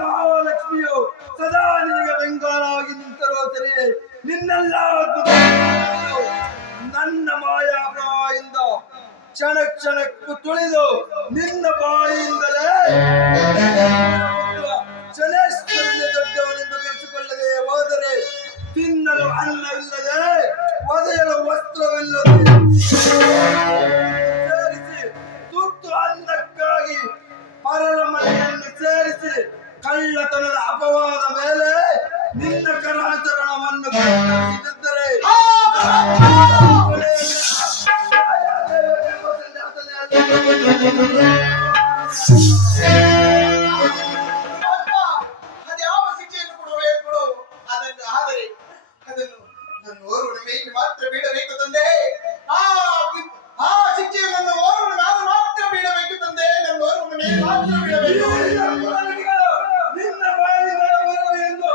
ಮಹಾಲಕ್ಷ್ಮಿಯು ಸದಾ ನಿನಗೆ ಬೆಂಗಾಲಾಗಿ ನಿಂತರೋ ಸರಿಯೇ ನಿನ್ನೆಲ್ಲ ನನ್ನ ಮಾಯಾಪ್ರಾಯಿಂದ ಕ್ಷಣ ಕ್ಷಣಕ್ಕೂ ತುಳಿದು ನಿನ್ನ ಬಾಯಿಯಿಂದಲೇ ಶನೇಶ್ವರನ ದೊಡ್ಡವನೆಂದು ಕರೆಸಿಕೊಳ್ಳದೆ ಹೋದರೆ ತಿನ್ನಲು ಅನ್ನವಿಲ್ಲದೆ ಒದೆಯಲು ವಸ್ತ್ರವಿಲ್ಲದೆ ಸೇರಿಸಿ ತುತ್ತು ಅನ್ನಕ್ಕಾಗಿ ಪರರ ಮನೆಯನ್ನು ಸೇರಿಸಿ ಕಳ್ಳತನದ ಅಪವಾದ ಮೇಲೆ ನಿನ್ನ ಕರಾಚರಣವನ್ನು ಕೈಗೊಳ್ಳುತ್ತಿದ್ದರೆ